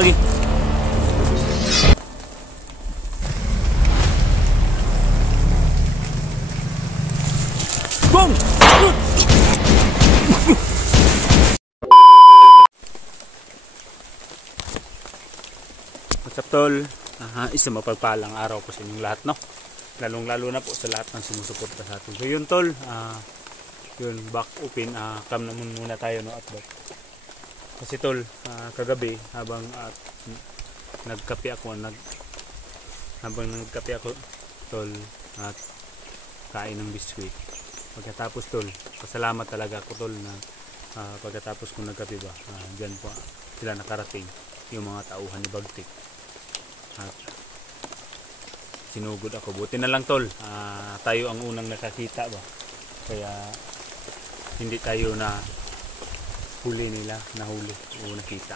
lagi. Boom! What's up tol? Isang mapagpalang araw po sa inyong lahat, no? Lalong lalo na po sa lahat ng sumusuporta sa atin. So yun tol, yun back open, cam naman muna tayo, no, at back. Kasi tol, kagabi habang nagkape ako tol, at kain ng biskwit. Pagkatapos tol, pasalamat talaga ako tol na pagkatapos kong nagkape ba, dyan po sila nakarating yung mga tauhan ni Bagtik. At sinugod ako. Buti na lang tol, tayo ang unang nakakita ba, kaya hindi tayo na huli nila, nahuli o nakita.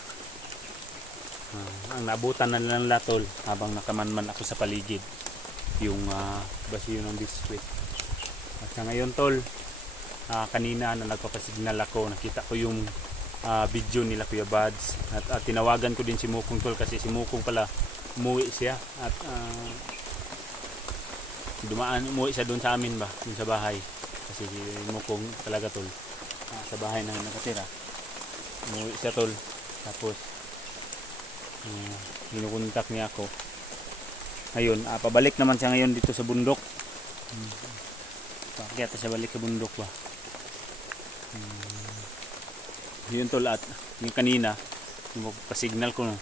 Ang naabutan na lang nila tol habang nakamanman ako sa paligid yung basyo ng biskwit. At sa ngayon tol, kanina na nagpapasignal ako, nakita ko yung video nila Kuya Bads, at tinawagan ko din si Mukong tol, kasi si Mukong pala umuwi siya, at umuwi siya doon sa amin ba, doon sa bahay, kasi si Mukong talaga tol sa bahay na nakatira. Umuwi siya tol, tapos hinukontak niya ako ngayon. Pabalik naman siya ngayon dito sa bundok. Kaya siya balik sa bundok ba. Yun tol, at yung kanina yung pasignal ko, no,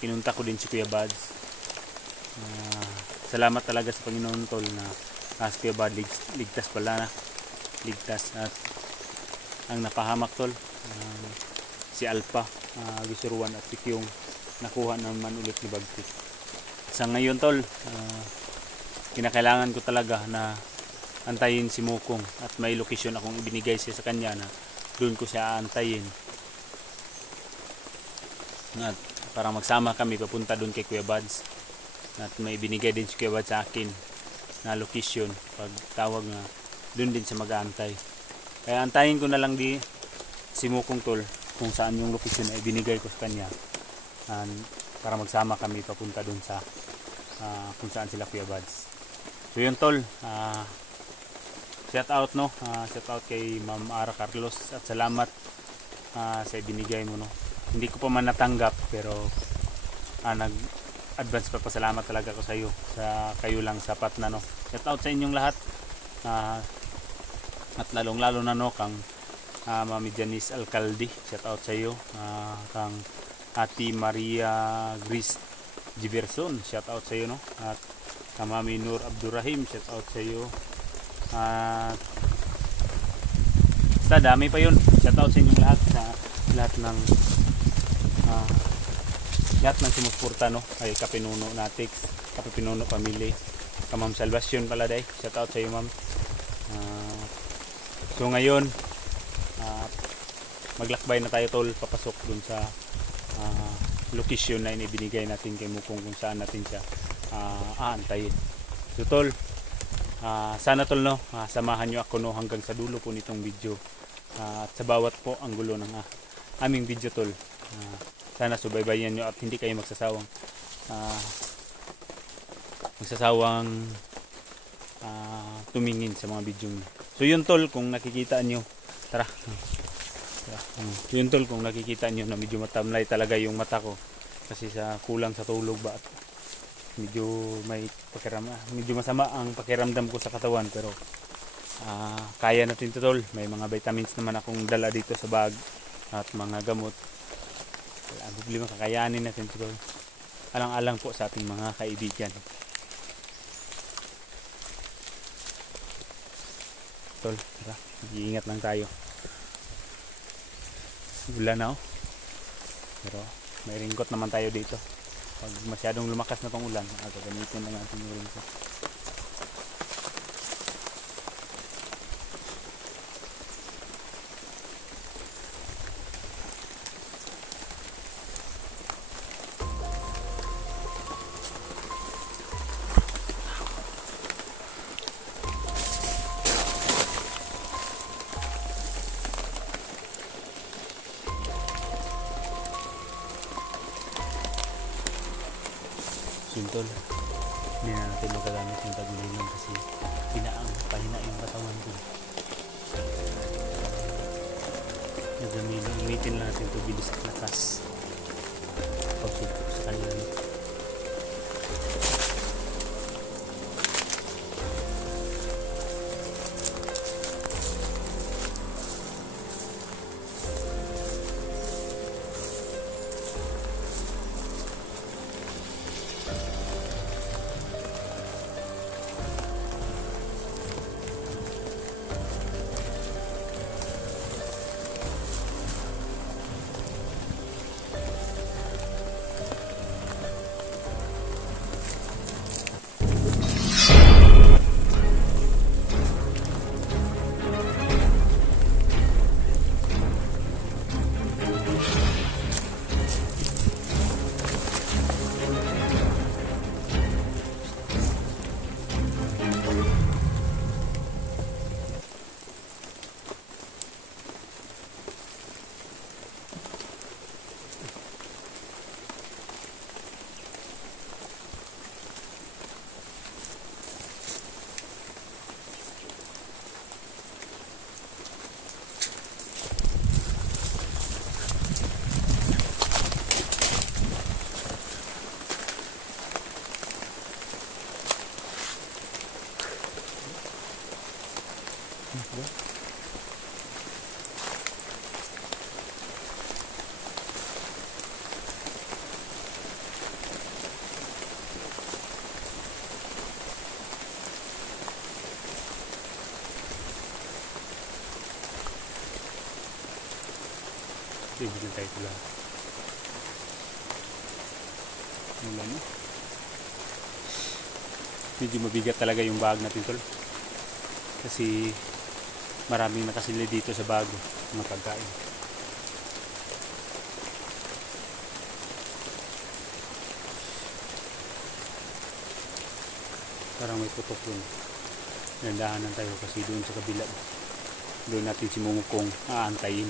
kinunta ko din si Kuya Bads. Salamat talaga sa Panginoon tol na si Kuya Bads ligtas pala na. Ligtas, at ang napahamak tol, si Alpha Gisuruan at si Kyung nakuha naman ulit ni Bagtik. Sa ngayon tol, kinakailangan ko talaga na antayin si Mukong, at may location akong ibinigay siya sa kanya na doon ko siya aantayin, at para magsama kami papunta doon kay Kuya Bads. At may binigay din si Kuya Bads sa akin na location, pag tawag na doon din siya mag-aantay. Kaya antayin ko na lang si Mukong tol kung saan yung location na ibinigay ko sa kanya, para magsama kami papunta doon sa kung saan sila Kuya Bads. So yun tol, shout out, no, shout out kay Ma'am Ara Carlos, at salamat sa ibinigay mo, no. Hindi ko pa man natanggap, pero nag-advance pa pasalamat talaga ako sa iyo, sa kayo lang sapat na, no. Shout out sa inyong lahat, at lalong lalo na, no, kang Mami Janice Alcalde, shout out sa iyo, kang Ate Maria Gris Giverson, shout out sa iyo, no, at kang Mami Nur Abdurrahim, shout out sa iyo. Basta dami pa yun. Shout out sa inyong lahat, sa lahat ng sumusuporta, no, kay Kapinuno Natix, Kapinuno Family, ka Ma'am Salvacion pala day, shout out sa iyo ma'am. So ngayon, maglakbay na tayo tol, papasok dun sa location na inibinigay natin kay Mukong, kung saan natin siya aantayin. So tol, sana tol, no, samahan nyo ako, no, hanggang sa dulo po nitong video, at sa bawat po ang gulo ng aming video tol. Sana subaybayan nyo at hindi kayo magsasawang tumingin sa mga video nyo. So yun tol, kung nakikita nyo, yun tol, kung nakikita nyo na medyo matamlay talaga yung mata ko, kasi sa kulang sa tulog ba, at medyo medyo masama ang pakiramdam ko sa katawan, pero kaya natin ito tol. May mga vitamins naman akong dala dito sa bag, at mga gamot. Wala problema, kakayanin natin ito tol. Alang-alang po sa ating mga kaibigan tol. Tara, mag-iingat lang tayo. Ulan na, oh, pero may ringkot naman tayo dito. Pag masyadong lumakas na tong ulan, gagamitin na natin yung ringkot. pintol. Hindi na natin magagamit yung tagulilong kasi pahina yung katawan ko. Gamitin lang natin ito bilis at lakas pagsugpo sa kanila. Bibigyan tayo ito lang. Wala na. Medyo mabigat talaga yung bag natin tol. Kasi maraming nakasili dito sa bago ng pagkain. Parang may putok yun. Dandahanan tayo kasi doon sa kabila. Doon natin si Mumukong aantayin.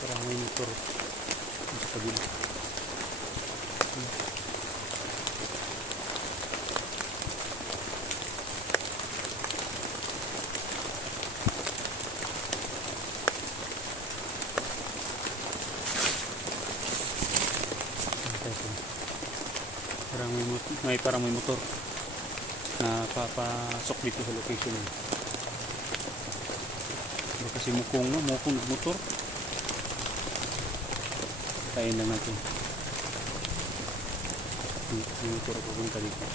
Parang may motor sa kabila. Parang may motor na papasok dito sa location. Baka si Mukong nagmotor. Tayin lang natin. Yung motor pupunta dito.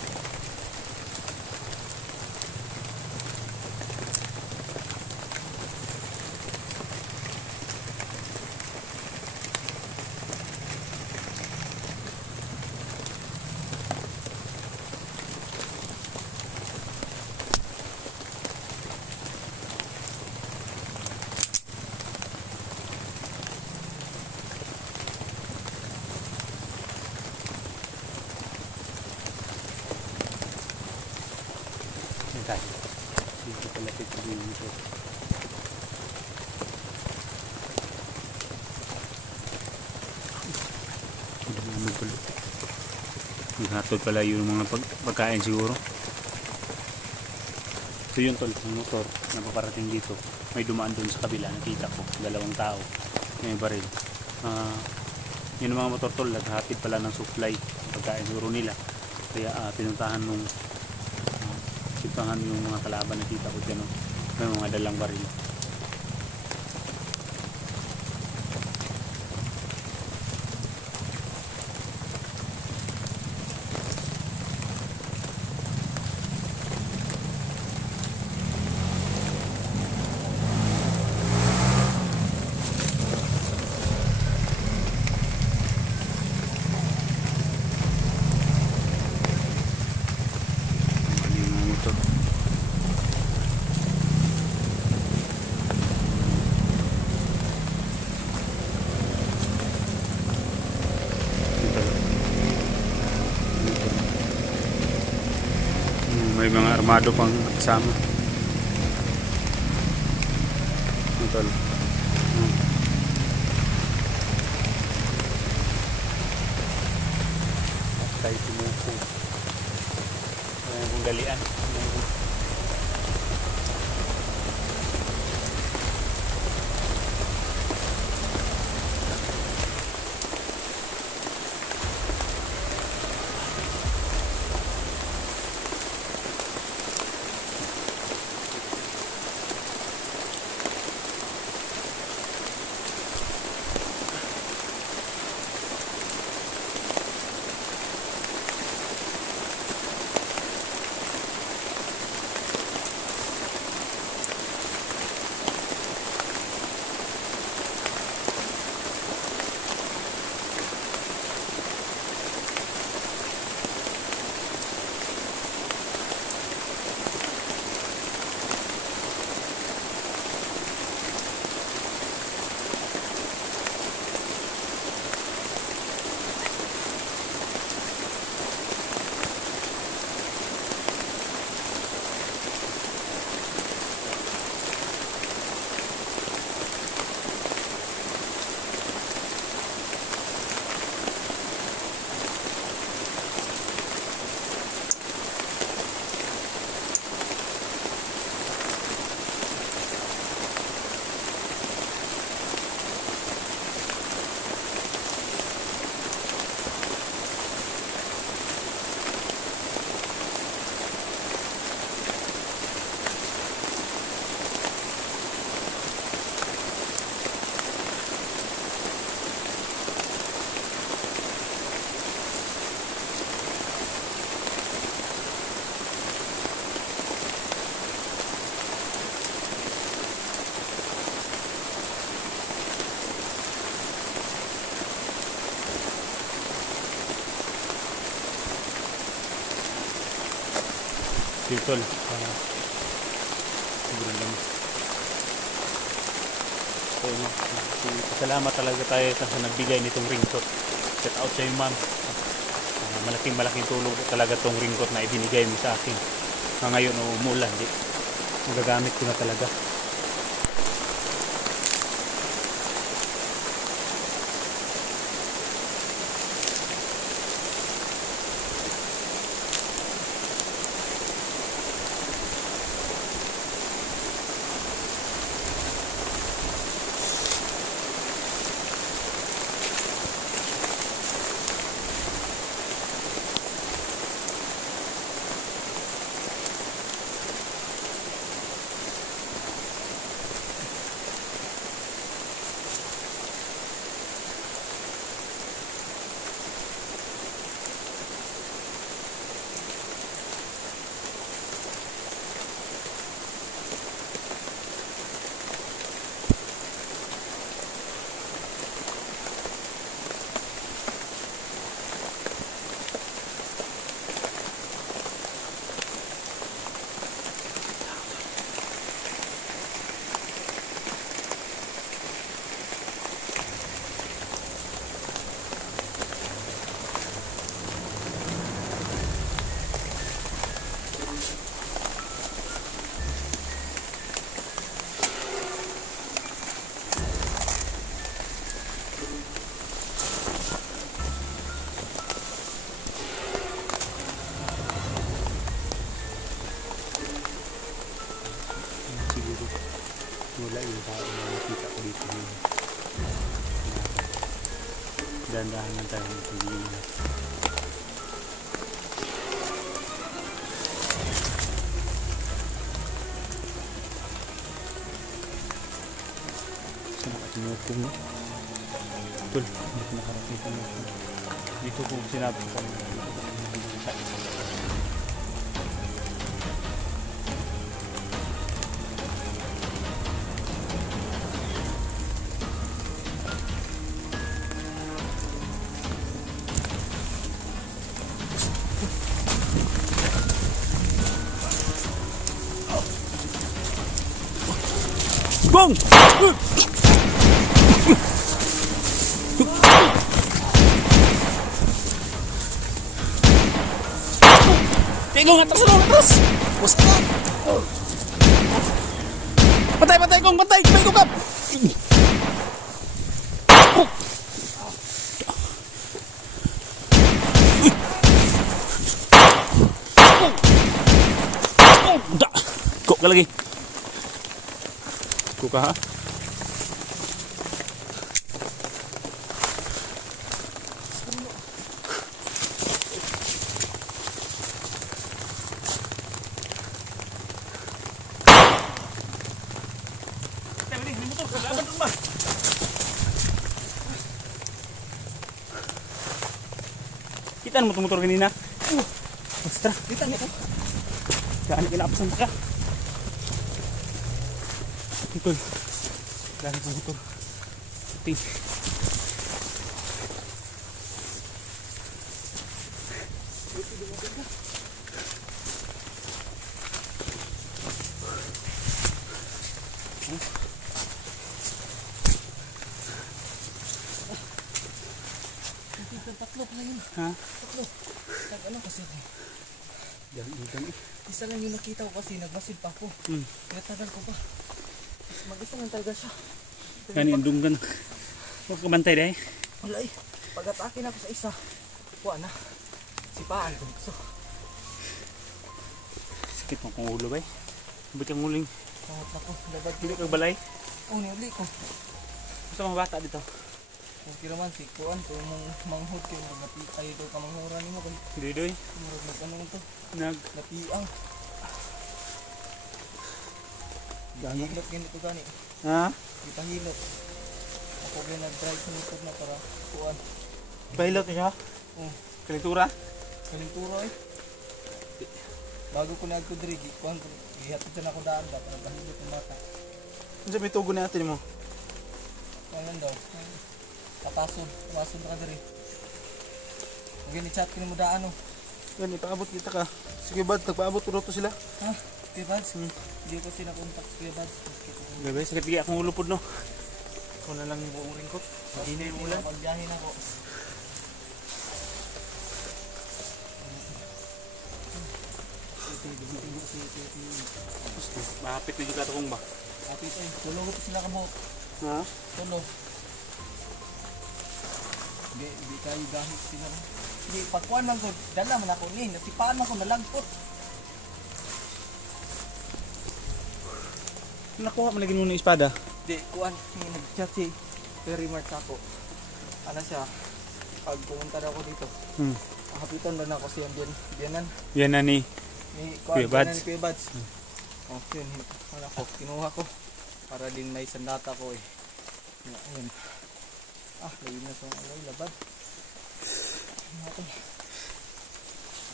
tayo. Dito palapit sa motor. Maghatod pala yung mga pagkain siguro. So yun tol, yung motor na paparating dito. May dumaan dun sa kabila, nakita ko, 2 tao. May baril. Yun mga motor tol, naghatid pala ng supply pagkain siguro nila. Kaya pinuntahan yung mga kalaban, nakita ko dyan. May mga dalang baril. May mga armado pang kasama. Ito. Tayo sumuko. Kung dalian. Tol, siguro lang. So, salamat talaga tayo sa nagbigay nitong ringkot. Shout out sa iyo, ma'am. Malaking tulong talaga tong ringkot na ibinigay mo sa akin. Ngayon umuulan, magagamit ko na talaga. Dahan-dahan lang tayo ng pag-iingat. Saan nakatinuot ko mo? Tol, hindi ko nakarating ko mo. Dito ko sinabi ko. Bong! Tigong atras! Basta ka! Patay kong! Patay kong kap! Kok ka lagi! Kok ka ha? Kita mo itong motor kanina. Basta, kita mo ito. Gaan kinapasan ka. Ito. Gaan itong motor. Ting. Tatlo pa lang yun. Ha? Tatlo. Ano kasi ako? Yan, Isa lang yung nakita ko kasi nagmasid pa ako. Kaya tagal ko pa. Mag-isa lang talaga siya. Yan, indong ka na. Huwag ka bantay dahil. Wala eh. Pag-atakin ako sa isa, kuha na. Sipaan ko. So, sakit mo kung ulo ba eh. Sabi kang uling. pangat na ko. Labad Hindi kang balay. niuli ko. Gusto mga bata dito. Okay naman si kuan kung manghud kayo magati ay daw ka manghuran mo kung Doy-doy. murag nagano to natiang gahilot ganito gani Ha? ipahilot ako gyud nag-drive sa motor na para kuan Pilot niya? Kalitura? kalinturo eh bago ko nagko diri kuan ko gihatid na ako daan para gahilot ang bata Ano sa may tugon natin mo? kuan daw Pumasod na ka diri. Huwag ni-chat ko ni mo daan o. Yan, ipaabot kita ka. Sige bad, nagpaabot ko to sila. Ha? Kuya Bads? Hindi ko sila contact sa Kuya Bads. Gabi, sakit bigay akong ulupod no. Ikaw na lang yung buong ring ko. Hindi na yung ulan. Pagbiyahin ako. Mahapit na yung katong ba? Kapit eh. Tulo ko sila kabok. Ha? Tulo. Hindi kayo gahit sila. Hindi, pagkuhan man ko, dala man ako ni. Nasipaan man ko, nalagpot. Nakuha mo lagi mo ng espada. Hindi, kuhan. Nag-chat si Perry Mart ako. Ano siya, pag pumunta na ako dito, kapitan na ako siya biyanan. Yan na ni Kuya Bads. Kuya Bads. Oh, yun. Ano ko, kinuha ko. Para din may sandata ko eh. Ayan. Lagi na sa alay, labad.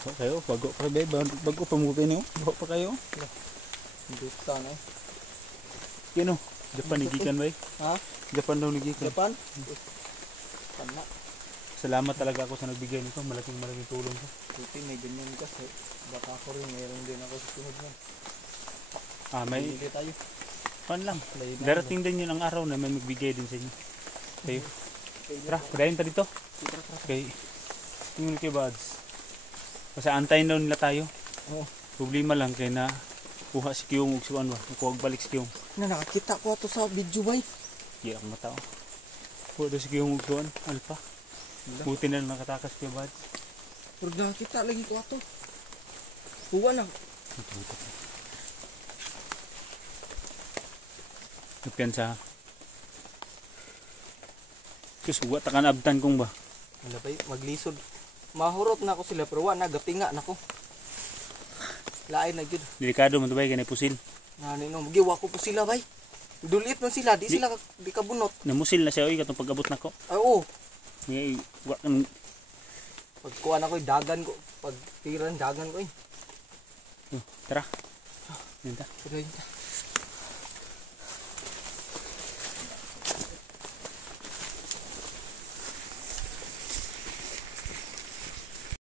Bago kayo, bago pa ba? Bago pa mo kayo? Bago pa kayo? Duta na eh. Yan o, Japan nigikan ba? Ha? Japan daw nigikan. Japan? Pana. Salamat talaga ako sa nagbigay nito. Malaking tulong ko. Buti may ganyan kasi. Baka ako rin, mayroon din ako sa sunod na. May Hindi tayo. pan lang. Darating din yun ang araw na may magbigay din sa inyo. Kayo. Tara, pagayin ta dito. Okay. Tingnan kay Bads. Kasi antayin daw nila tayo. Oo. Problema lang kay na kuha si Kiyong ug si Anwa. Kuha balik si Kiyong. Nakakita ko ito sa video ba? Iya ang matao. Kuha daw si Kiyong ug si Alpha. Buti na lang nakatakas kay Bads. Pero nakakita lagi ko ito. Huwa na. Nagpiansa. Kus huwa ta kan abtan kong ba. Wala bay, maglisod. Mahurot na ako sila pero wa na gapinga nako. Lain na gyud. Delikado man to bay kanay pusil. Nani no, giwa ko po sila bay. Dulit man sila, di sila di kabunot. Namusil na siya oy katong pag-abot nako. Ay oo. Ngay Pagkuha na ko dagan ko, pag tiran dagan ko eh. tara. Yan ta. Pero yun ta.